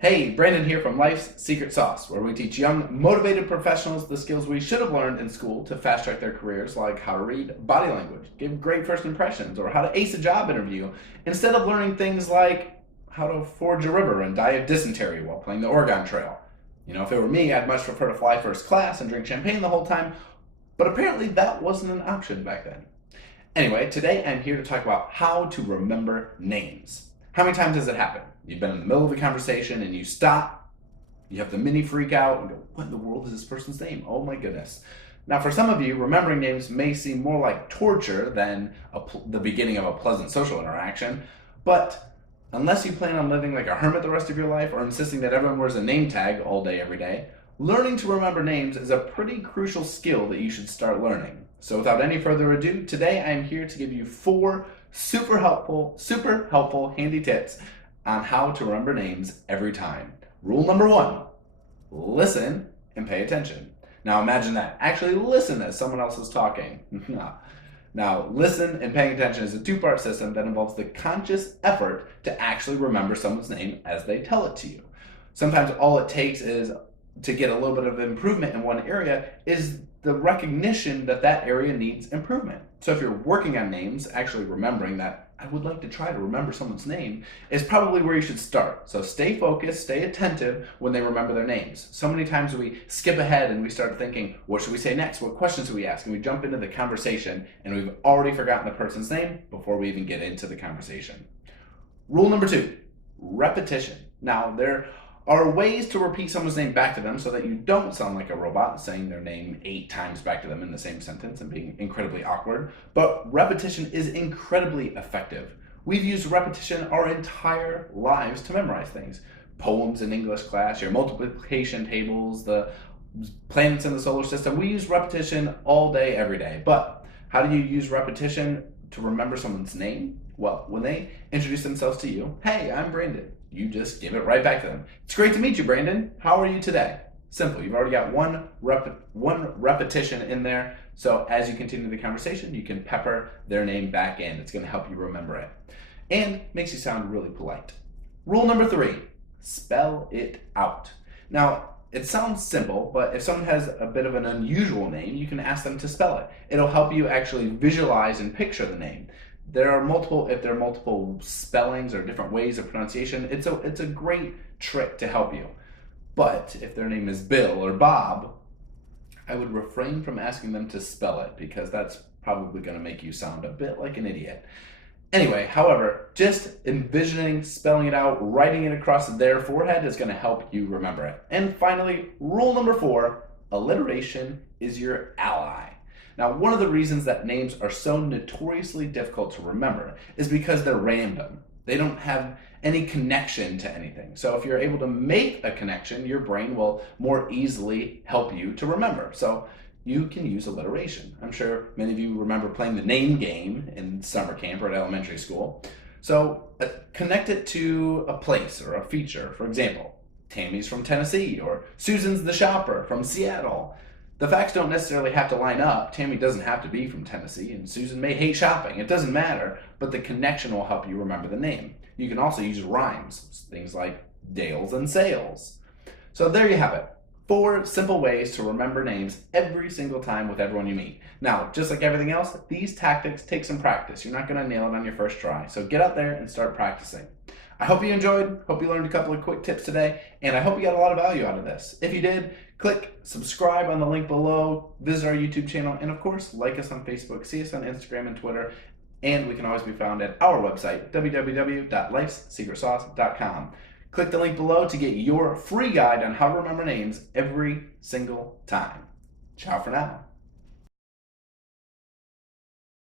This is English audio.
Hey, Brandon here from Life's Secret Sauce, where we teach young, motivated professionals the skills we should have learned in school to fast track their careers, like how to read body language, give great first impressions, or how to ace a job interview, instead of learning things like how to forge a river and die of dysentery while playing the Oregon Trail. If it were me, I'd much prefer to fly first class and drink champagne the whole time, but apparently that wasn't an option back then. Anyway, today I'm here to talk about how to remember names. How many times does it happen? You've been in the middle of a conversation and you stop, you have the mini freak out and go, what in the world is this person's name? Oh my goodness. Now, for some of you, remembering names may seem more like torture than the beginning of a pleasant social interaction, but unless you plan on living like a hermit the rest of your life or insisting that everyone wears a name tag all day, every day, learning to remember names is a pretty crucial skill that you should start learning. So without any further ado, today I am here to give you 4 super helpful handy tips on how to remember names every time. Rule number 1, listen and pay attention. Now imagine that. Actually listen as someone else is talking. Now, listen and paying attention is a 2-part system that involves the conscious effort to actually remember someone's name as they tell it to you. Sometimes all it takes is to get a little bit of improvement in one area is the recognition that that area needs improvement. So if you're working on names, actually remembering that I would like to try to remember someone's name is probably where you should start. So stay focused, stay attentive when they remember their names. So many times we skip ahead and we start thinking, what should we say next? What questions do we ask? And we jump into the conversation and we've already forgotten the person's name before we even get into the conversation. Rule number 2, repetition. Now, there are ways to repeat someone's name back to them so that you don't sound like a robot saying their name 8 times back to them in the same sentence and being incredibly awkward, but repetition is incredibly effective. We've used repetition our entire lives to memorize things. Poems in English class, your multiplication tables, the planets in the solar system. We use repetition all day, every day. But how do you use repetition to remember someone's name? Well, when they introduce themselves to you, hey, I'm Brandon. You just give it right back to them. It's great to meet you, Brandon. How are you today? Simple. You've already got one repetition in there. So as you continue the conversation, you can pepper their name back in. It's going to help you remember it. And makes you sound really polite. Rule number 3, spell it out. Now, it sounds simple, but if someone has a bit of an unusual name, you can ask them to spell it. It'll help you actually visualize and picture the name. If there are multiple spellings or different ways of pronunciation, it's a great trick to help you. But if their name is Bill or Bob, I would refrain from asking them to spell it because that's probably going to make you sound a bit like an idiot. Anyway, however, just envisioning, spelling it out, writing it across their forehead is going to help you remember it. And finally, rule number 4, alliteration is your ally. Now, one of the reasons that names are so notoriously difficult to remember is because they're random. They don't have any connection to anything. So if you're able to make a connection, your brain will more easily help you to remember. So you can use alliteration. I'm sure many of you remember playing the name game in summer camp or at elementary school. So connect it to a place or a feature. For example, Tammy's from Tennessee or Susan's the shopper from Seattle. The facts don't necessarily have to line up. Tammy doesn't have to be from Tennessee, and Susan may hate shopping. It doesn't matter, but the connection will help you remember the name. You can also use rhymes, things like Dales and Sales. So there you have it. 4 simple ways to remember names every single time with everyone you meet. Now, just like everything else, these tactics take some practice. You're not going to nail it on your first try. So get out there and start practicing. I hope you enjoyed, hope you learned a couple of quick tips today, and I hope you got a lot of value out of this. If you did, click subscribe on the link below, visit our YouTube channel, and of course, like us on Facebook, see us on Instagram and Twitter, and we can always be found at our website, www.lifesecretsauce.com. Click the link below to get your free guide on how to remember names every single time. Ciao for now.